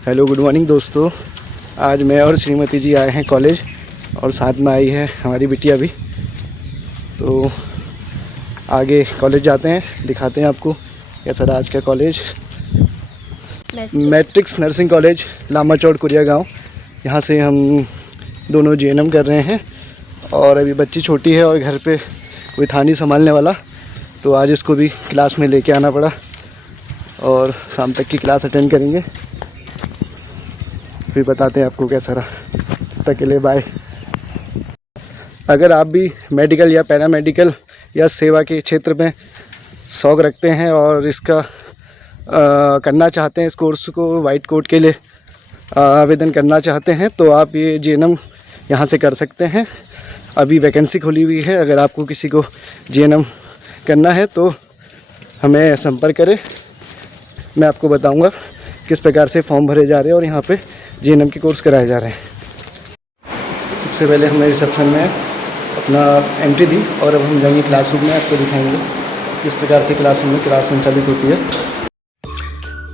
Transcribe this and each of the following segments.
Hello, good morning दोस्तों। आज मैं और श्रीमती जी आए हैं कॉलेज और साथ में आई है हमारी बिटिया भी। तो आगे कॉलेज जाते हैं, दिखाते हैं आपको कैसा रहा आज का college. Matrix nursing college, Lama Chaur Kuriya गांव। यहाँ से हम दोनों JNM कर रहे हैं और अभी बच्ची छोटी है और घर पे कोई था नहीं संभालने वाला, तो आज इसको भी क्लास में लेके आना पड़ा और शाम तक की क्लास अटेंड करेंगे, फिर बताते हैं आपको कैसा रहा। तब तक के लिए बाय। अगर आप भी मेडिकल या पैरामेडिकल या सेवा के क्षेत्र में शौक़ रखते हैं और इसका करना चाहते हैं, इस कोर्स को वाइट कोट के लिए आवेदन करना चाहते हैं, तो आप ये JNM यहाँ से कर सकते हैं। अभी वैकेंसी खुली हुई है। अगर आपको किसी को JNM करना है तो हमें संपर्क करें। मैं आपको बताऊंगा किस प्रकार से फॉर्म भरे जा रहे हैं और यहाँ पे JNM के कोर्स कराए जा रहे हैं। सबसे पहले हमने रिसेप्शन में अपना एंट्री दी और अब हम जाएंगे क्लासरूम में। आपको दिखाएंगे किस प्रकार से क्लासरूम में क्लास संचालित होती है।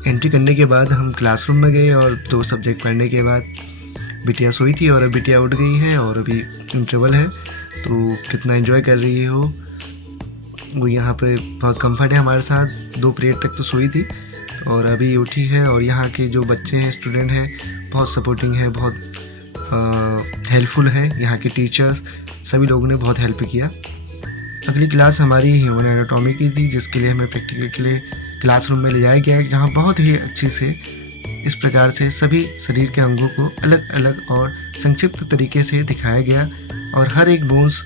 एंट्री करने के बाद हम क्लासरूम में गए और 2 सब्जेक्ट पढ़ने के बाद बिटिया सोई थी और अब बिटिया उठ गई है और अभी इंटरवल है। तो कितना एंजॉय कर रही है वो यहाँ पे बहुत कंफर्ट है हमारे साथ। 2 पीरियड तक तो सोई थी और अभी उठी है। और यहाँ के जो बच्चे हैं, स्टूडेंट हैं, बहुत सपोर्टिंग है, बहुत हेल्पफुल है। यहाँ के टीचर्स सभी लोगों ने बहुत हेल्प किया। अगली क्लास हमारी ह्यूमन एनाटॉमी की थी, जिसके लिए हमें प्रैक्टिकल के लिए क्लासरूम में ले जाया गया, जहाँ बहुत ही अच्छे से इस प्रकार से सभी शरीर के अंगों को अलग अलग और संक्षिप्त तरीके से दिखाया गया और हर एक बोन्स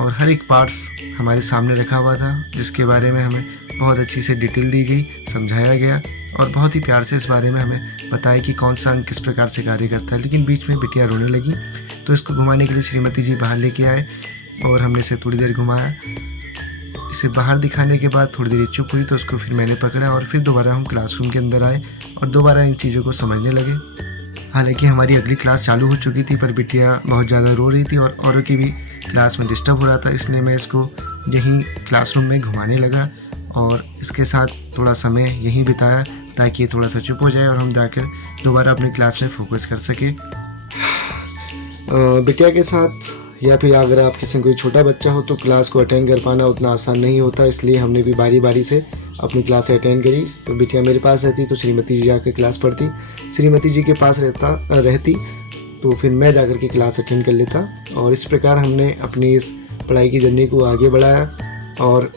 और हर एक पार्ट्स हमारे सामने रखा हुआ था, जिसके बारे में हमें बहुत अच्छी से डिटेल दी गई, समझाया गया और बहुत ही प्यार से इस बारे में हमें बताया कि कौन सा अंग किस प्रकार से कार्य करता है। लेकिन बीच में बिटिया रोने लगी, तो इसको घुमाने के लिए श्रीमती जी बाहर लेके आए और हमने इसे थोड़ी देर घुमाया। इसे बाहर दिखाने के बाद थोड़ी देर चुप हुई, तो उसको फिर मैंने पकड़ा और फिर दोबारा हम क्लासरूम के अंदर आए और दोबारा इन चीज़ों को समझने लगे। हालांकि हमारी अगली क्लास चालू हो चुकी थी, पर बिटिया बहुत ज़्यादा रो रही थी और औरों की भी क्लास में डिस्टर्ब हो रहा था, इसलिए मैं इसको यहीं क्लासरूम में घुमाने लगा और इसके साथ थोड़ा समय यहीं बिताया ताकि ये थोड़ा सा चुप हो जाए और हम जाकर दोबारा अपनी क्लास में फोकस कर सके। बिटिया के साथ या फिर अगर आप किसी कोई छोटा बच्चा हो तो क्लास को अटेंड कर पाना उतना आसान नहीं होता, इसलिए हमने भी बारी बारी से अपनी क्लास अटेंड करी। तो बिटिया मेरे पास रहती तो श्रीमती जी जाकर क्लास पढ़ती, श्रीमती जी के पास रहती तो फिर मैं जाकर के क्लास अटेंड कर लेता। और इस प्रकार हमने अपनी इस पढ़ाई की जर्नी को आगे बढ़ाया और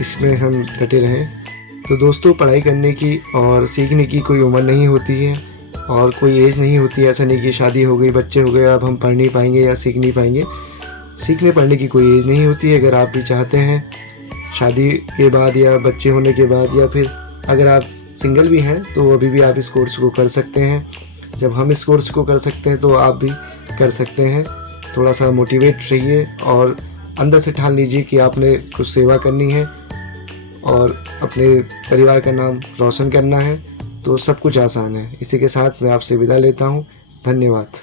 इसमें हम डटे रहें। तो दोस्तों, पढ़ाई करने की और सीखने की कोई उम्र नहीं होती है और कोई एज नहीं होती है। ऐसा नहीं कि शादी हो गई, बच्चे हो गए, अब हम पढ़ नहीं पाएंगे या सीख नहीं पाएंगे। सीखने पढ़ने की कोई एज नहीं होती है। अगर आप भी चाहते हैं शादी के बाद या बच्चे होने के बाद, या फिर अगर आप सिंगल भी हैं, तो अभी भी आप इस कोर्स को कर सकते हैं। जब हम इस कोर्स को कर सकते हैं तो आप भी कर सकते हैं। थोड़ा सा मोटिवेट रहिए और अंदर से ठान लीजिए कि आपने कुछ सेवा करनी है और अपने परिवार का नाम रोशन करना है, तो सब कुछ आसान है। इसी के साथ मैं आपसे विदा लेता हूँ। धन्यवाद।